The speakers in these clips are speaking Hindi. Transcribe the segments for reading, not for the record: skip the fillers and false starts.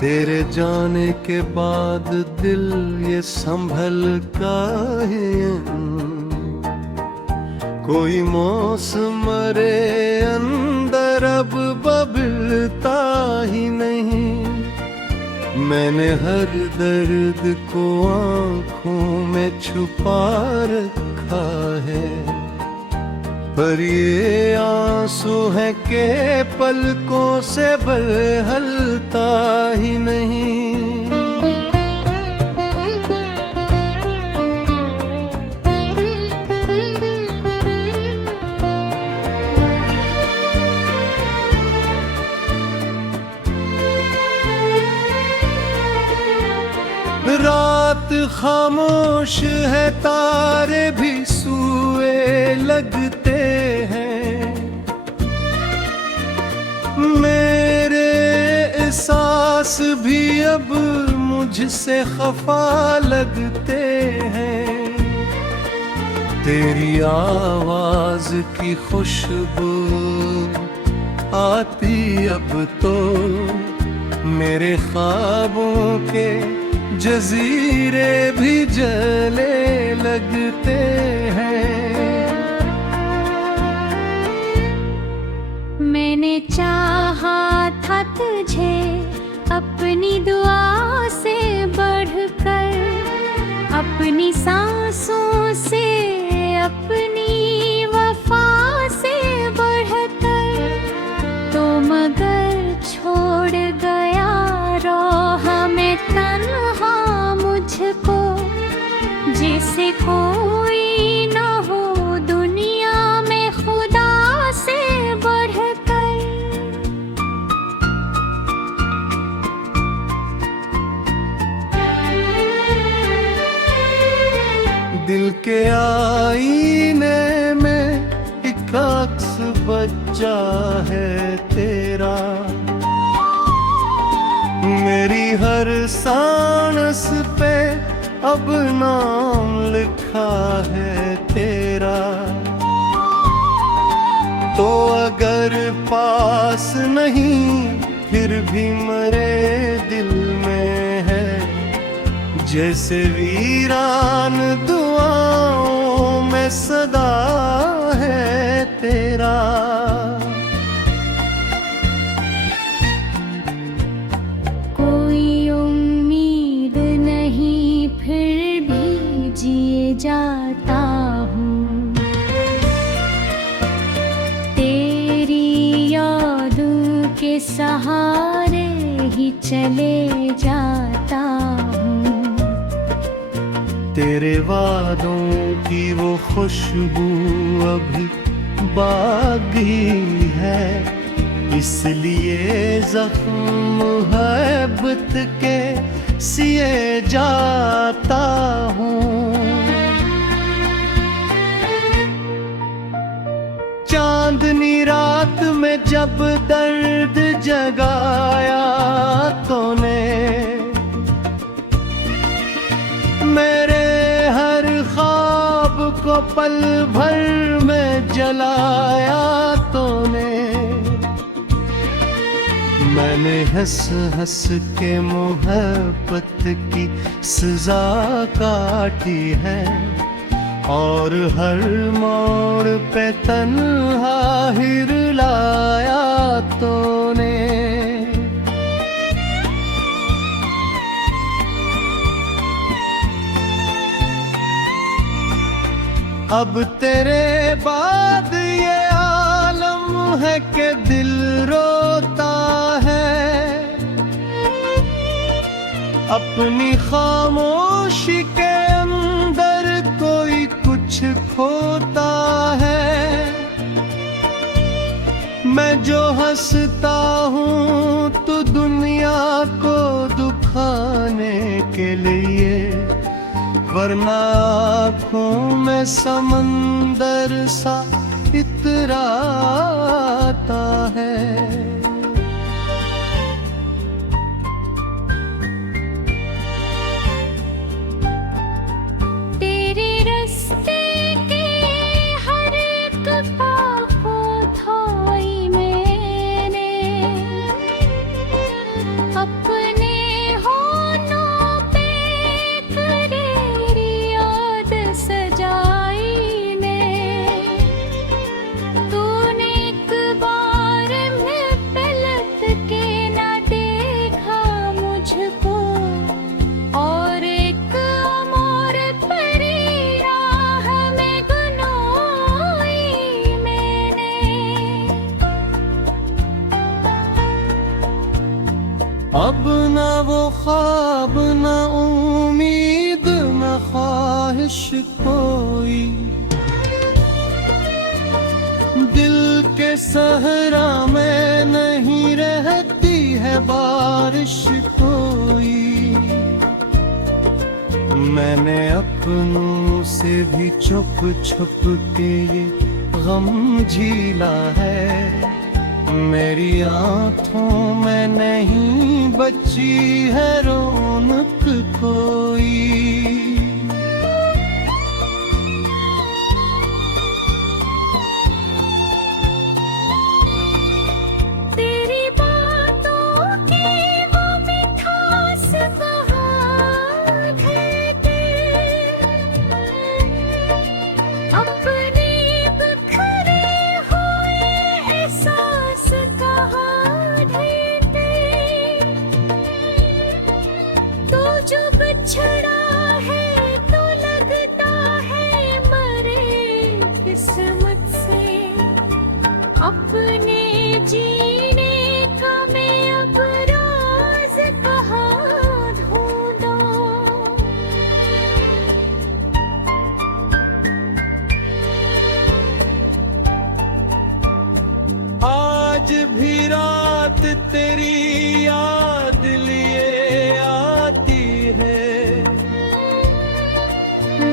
तेरे जाने के बाद दिल ये संभल का है, कोई मौसम रे अंदर अब बबलता ही नहीं। मैंने हर दर्द को आँखों में छुपा रखा है, पर ये आंसू है के पलकों से बहलता ही नहीं। रात खामोश है, तारे भी सूए लगते हैं, मेरे एहसास भी अब मुझसे खफा लगते हैं। तेरी आवाज की खुशबू आती अब तो मेरे ख्वाबों के जजीरे भी जले लगते हैं। मैंने चाहा था तुझे अपनी दुआ से बढ़कर, अपनी सांसों से, अपनी वफा से बढ़कर, तो मगर छोड़ गया रोहा में तन्हा मुझको, जिसे कोई न हो दुनिया में खुदा से बढ़कर। दिल के आईने में एक अक्स बच्चा है तेरा, मेरी हर सांस पे अब नाम लिखा है तेरा। तो अगर पास नहीं फिर भी मेरे दिल में है, जैसे वीरान दुआओं में सदा है तेरा। जाता हूँ तेरी यादों के सहारे ही चले जाता हूँ। तेरे वादों की वो खुशबू अभी बागी है, इसलिए जख्म मोहब्बत के सिए जाता हूँ। चांदनी रात में जब दर्द जगाया तूने, मेरे हर ख्वाब को पल भर में जलाया तूने। मैंने हंस हंस के मोहब्बत की सजा काटी है, और हर मोड़ पे तन्हा ही रुलाया तूने। अब तेरे बाद ये आलम है कि दिल रोता है, अपनी खामोशी के अंदर कोई कुछ खोता है। मैं जो हंसता हूँ तो दुनिया को दुखाने के लिए, वरना आँखों में समंदर सा इतराता है। अपने अब न वो ख्वाब न उम्मीद न ख्वाहिश कोई, दिल के सहरा में नहीं रहती है बारिश कोई। मैंने अपनों से भी छुप छुप के ये गम झीला है, मेरी आँखों में नहीं बची है रौनक कोई। तेरी बातों की वो मिठास कहाँ ढूंढे, अपने बिखरे हुए एहसास कहाँ ढूंढे। तो जो बिछड़ा है तो लगता है मरे किस्मत से, अपने जीने का मैं अब राज कहाँ ढूंढूं। आज भी रात तेरी याद लिए आती है,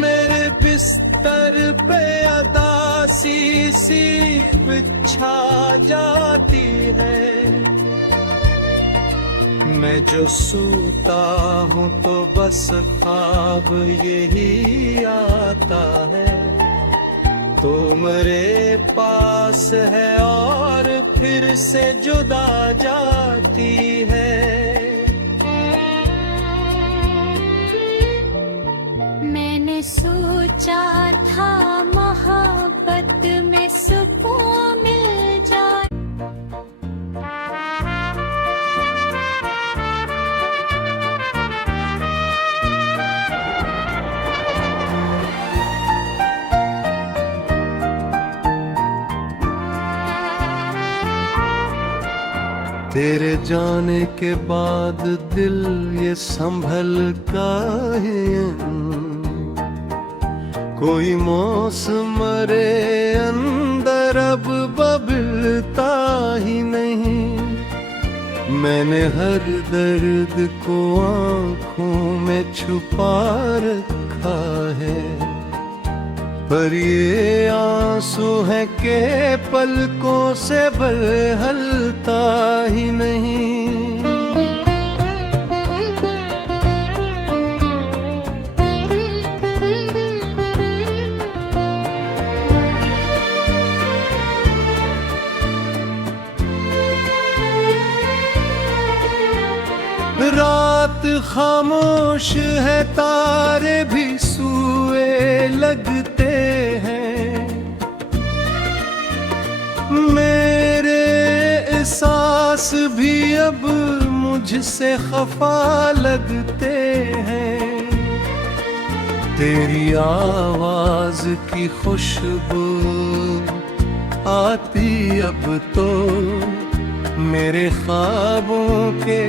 मेरे बिस्तर पे अदासी सी बिछा जाती है। मैं जो सूता हूँ तो बस ख्वाब यही आता है, तो मेरे पास है और फिर से जुदा जाती है। मैंने सोचा था मोहब्बत में सुकून मिल जाए, तेरे जाने के बाद दिल ये संभल का है, कोई मौसम रे अंदर अब बबलता ही नहीं। मैंने हर दर्द को आँखों में छुपा रखा है, पर ये आंसू है के पलकों से बहलता ही नहीं। रात खामोश है, तारे भी सूए लगते हैं, मेरे एहसास भी अब मुझसे खफा लगते हैं। तेरी आवाज की खुशबू आती अब तो मेरे ख्वाबों के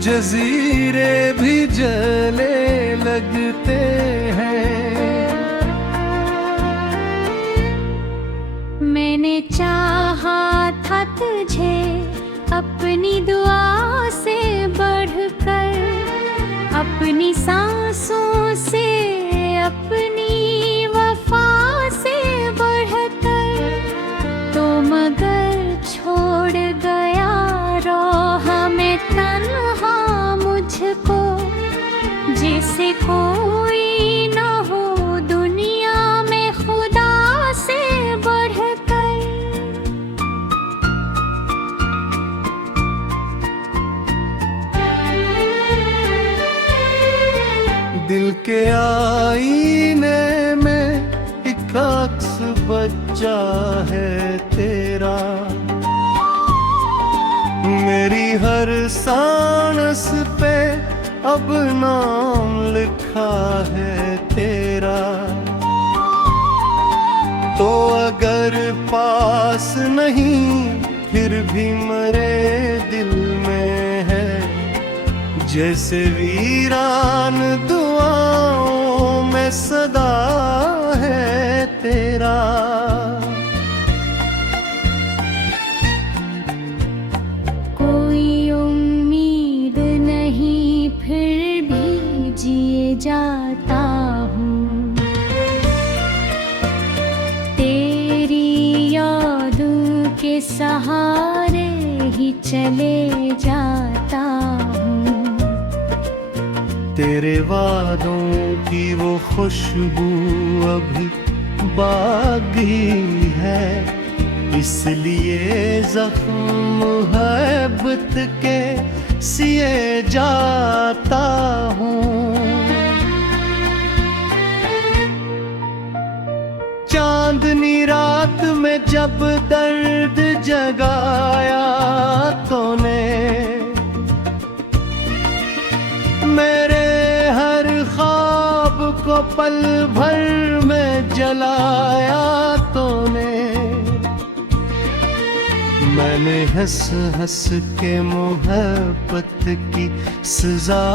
जजीरे भी जले लगते हैं। मैंने चाहा था तुझे अपनी दुआ से बढ़कर, अपनी सांसों से, अपनी वफा से बढ़कर, तो मगर छोड़ गया रोह में तन्हा मुझको, जैसे कोई न हो दुनिया में खुदा से बढ़कर। दिल के आईने में एक अक्स बच्चा है तेरा, मेरी हर सांस पे अब नाम लिखा है तेरा। तो अगर पास नहीं फिर भी मेरे दिल में है, जैसे वीरान दुआओं में सदा है तेरा। कोई उम्मीद नहीं फिर भी जिए जाता हूँ, तेरी यादों के सहारे ही चले जाता हूँ। तेरे वादों की वो खुशबू अभी बाकी है, इसलिए जख्म मोहब्बत के सिए जाता हूँ। चांदनी रात में जब दर्द जगाया तूने, मेरे हर ख्वाब को पल भर में जलाया तूने। मैंने हंस हंस के मोहब्बत की सजा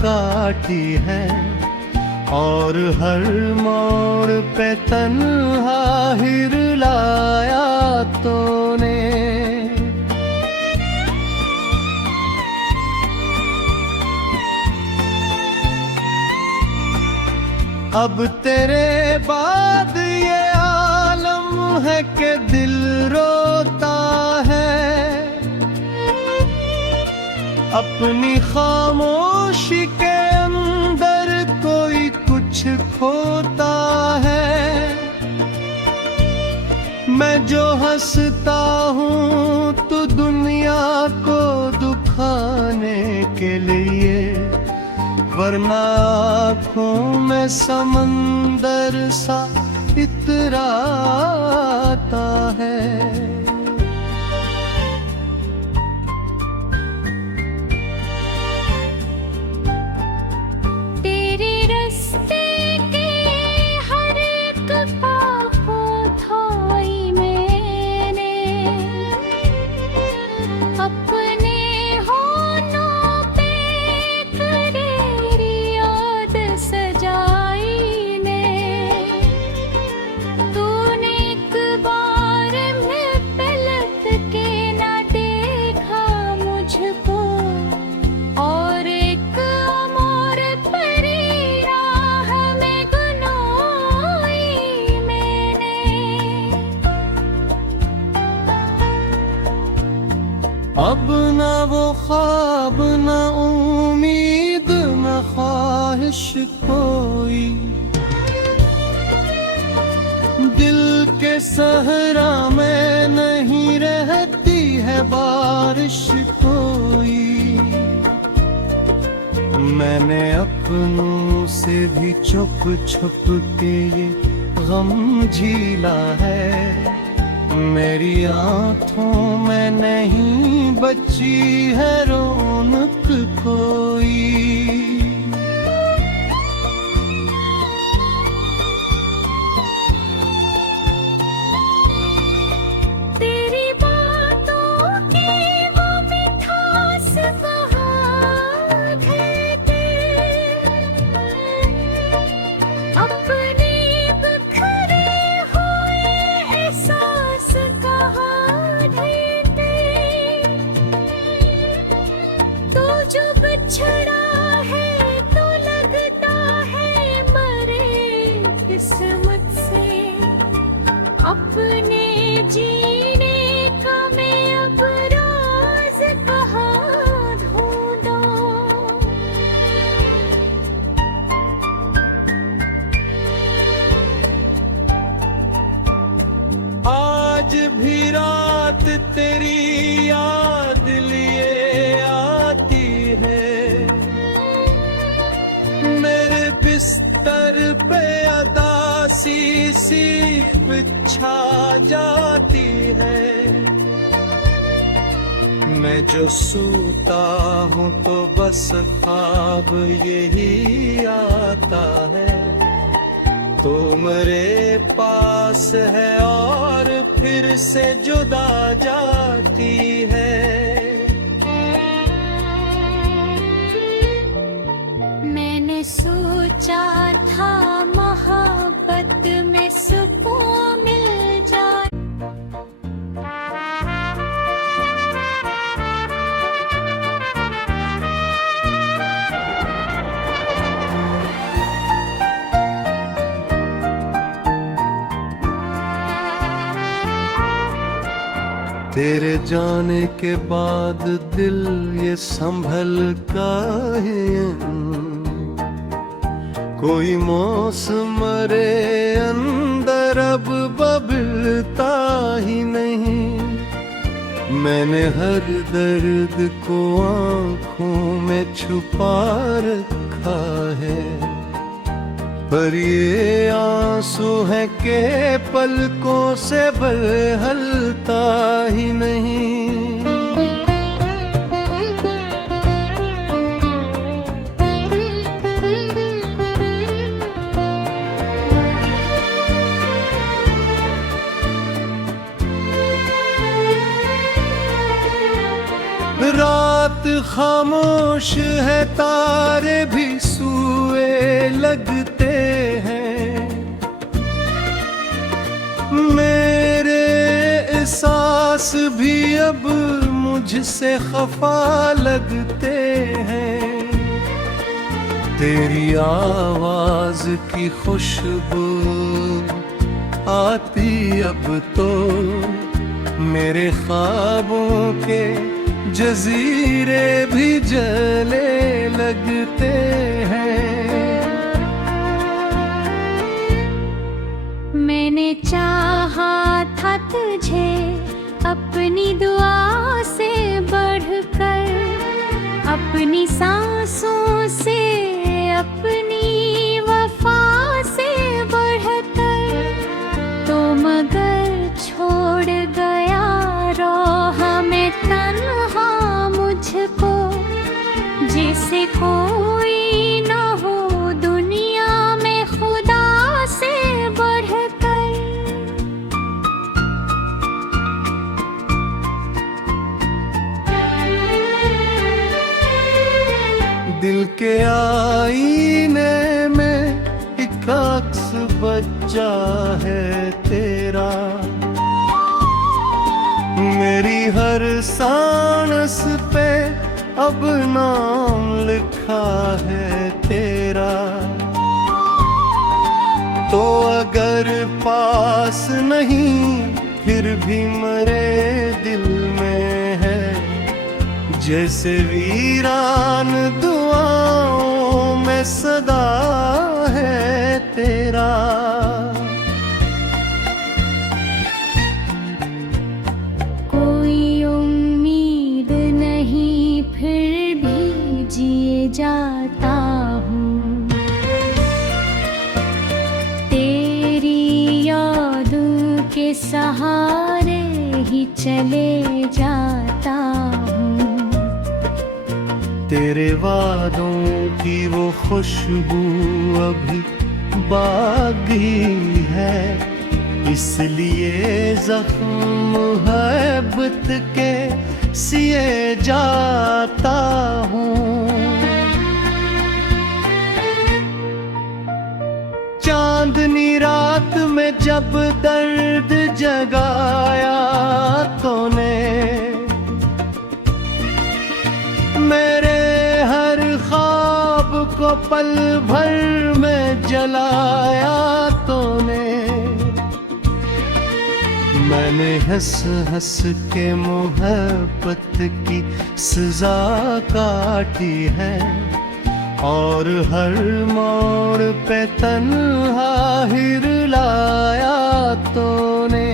काटी है, और हर मोड़ पे तन्हा ही रुलाया तूने। अब तेरे बाद ये आलम है कि दिल रोता है, अपनी खामोशी के अंदर कोई कुछ खोता है। मैं जो हंसता हूँ तो दुनिया को दुखाने के लिए, वरना आँखों में समंदर सा इतराता है। तेरे रास्ते के हर एक पाँव को धोई मैंने, अपने होठों पे तेरी याद सजाई ने। तूने एक बार में पलक के ना देखा मुझको, और एक अमर परी राह में गुनोई मैंने। अब न वो ख्वाब न उम्मीद न ख्वाहिश कोई, दिल के सहरा में नहीं रहती है बारिश कोई। मैंने अपनों से भी छुप छुप के ये गम झीला है, मेरी आँखों में नहीं बची है रौनक कोई। तेरी बातों की वो मिठास कहाँ ढेर, अपने बिखरे हुए एहसास कहाँ ढेर। तू जो बिछड़ा है तो लगता है मरे किस्मत से, अपने जीने का मैं अब राज कहाँ ढूंढूं। आज भी रात तेरी याद लिए आती है, मेरे बिस्तर पे अदासी सी बिछा जाती है। मैं जो सूता हूँ तो बस ख्वाब यही आता है, तो मेरे पास है और फिर से जुदा जाती है। तेरे जाने के बाद दिल ये संभल का है, कोई मौसम रे अंदर अब बबलता ही नहीं। मैंने हर दर्द को आंखों में छुपा रखा है, पर ये आंसू है के पलकों से बहलता ही नहीं। रात खामोश है, तारे भी सूए लगते हैं, मेरे एहसास भी अब मुझसे खफा लगते हैं। तेरी आवाज की खुशबू आती अब तो मेरे ख्वाबों के जजीरे भी जले लगते हैं। मैंने चाहा था तुझे अपनी दुआ से बढ़कर, अपनी सांसों से, अपनी वफा से बढ़कर, तो मगर छोड़ गया रोह में तन्हा मुझको, जैसे कोई न हो दुनिया में खुदा से बढ़कर। दिल के आईने में एक अक्स बच्चा है तेरा, मेरी हर सांस पे अब नाम लिखा है तेरा। तो अगर पास नहीं फिर भी मेरे दिल में है, जैसे वीरान दुआओं में सदा है तेरा। जाता हूँ तेरी यादों के सहारे ही चले जाता हूँ। तेरे वादों की वो खुशबू अभी बाकी है, इसलिए जख्म मोहब्बत के सिए जाता हूँ। चांदनी रात में जब दर्द जगाया तूने, मेरे हर ख्वाब को पल भर में जलाया तूने। मैंने हंस हंस के मोहब्बत की सजा काटी है, और हर मोड़ पे तन्हा ही रुलाया तूने।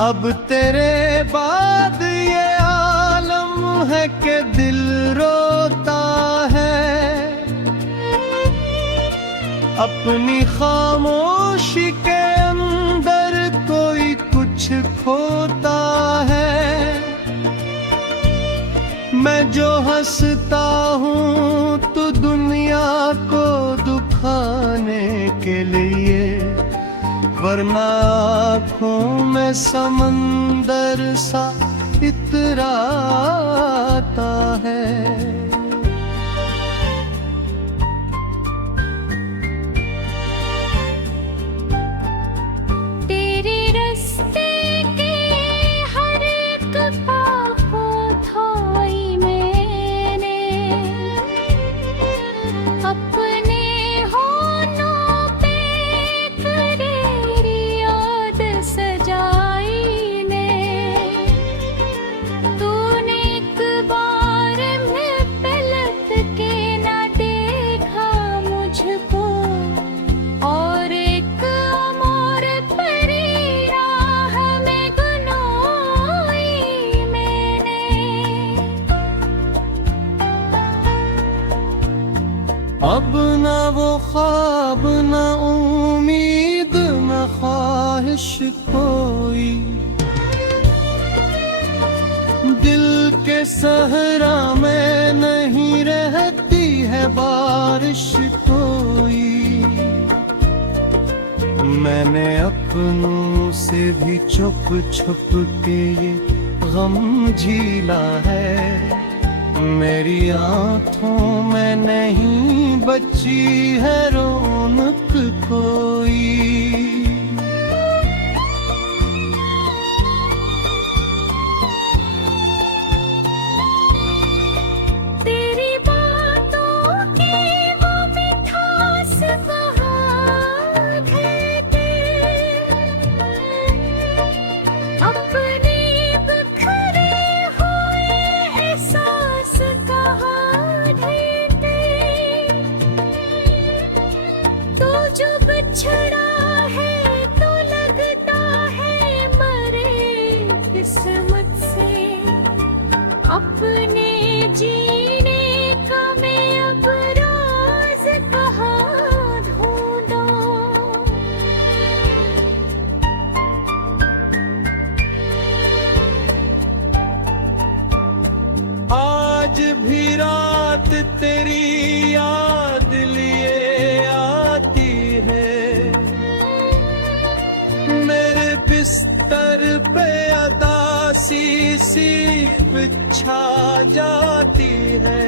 अब तेरे बाद ये आलम है कि दिल रोता है, अपनी खामोशी के अंदर कोई कुछ खोता है। मैं जो हंसता हूँ तो दुनिया को दुखाने के लिए, वरना आँखों में समंदर सा इतराता है। तेरे रास्ते के हर एक पाँव धोई मैंने, अपने बारिश कोई, दिल के सहरा में नहीं रहती है बारिश कोई। मैंने अपनों से भी छुप छुप के ये गम झीला है, मेरी आँखों में नहीं बची है रौनक कोई। तेरी बातों की वो मिठास कहाँ ढेते, अपने बिखरे हुए एहसास कहाँ ढेते। तू जो बिछड़ा है तो लगता है मरे किस्मत से, अपने जीने का मैं अब राज कहाँ ढूंढूं। आज भी रात तेरी याद लिए आती है, मेरे बिस्तर पे अदासी सी बिछा जाती है।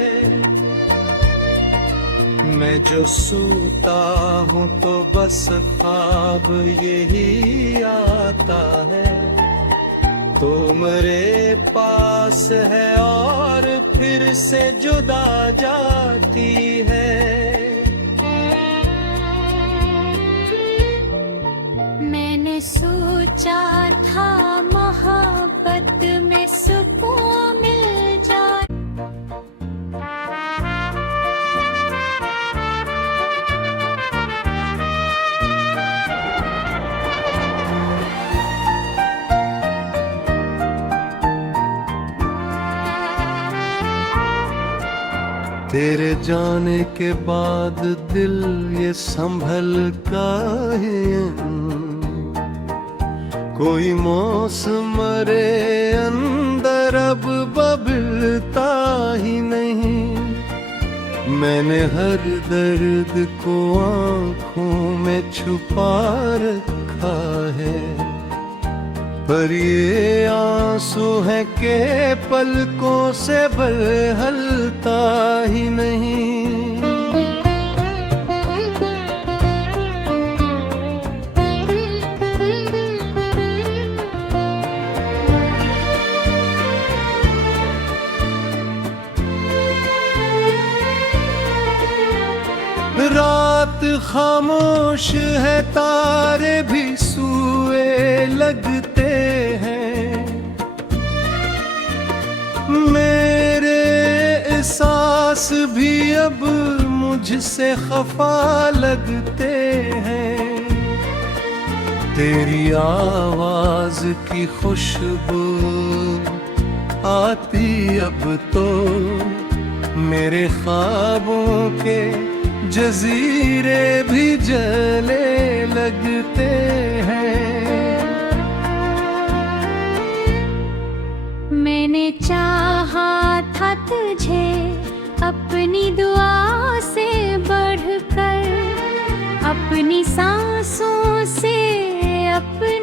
मैं जो सूता हूँ तो बस ख्वाब यही आता है, तो मेरे पास है और फिर से जुदा जाती है। मैंने सोचा था मोहब्बत में सुकून मिल जाए, तेरे जाने के बाद दिल ये संभल का है, कोई मौसम रे अंदर अब बबलता ही नहीं। मैंने हर दर्द को आँखों में छुपा रखा है, पर ये आंसू है के पलकों से बहलता ही नहीं। रात खामोश है, तारे भी सूए लगते हैं, मेरे एहसास भी अब मुझसे खफा लगते हैं। तेरी आवाज की खुशबू आती अब तो मेरे ख्वाबों के जजीरे भी जले लगते हैं। मैंने चाहा था तुझे अपनी दुआ से बढ़कर, अपनी सांसों से अपनी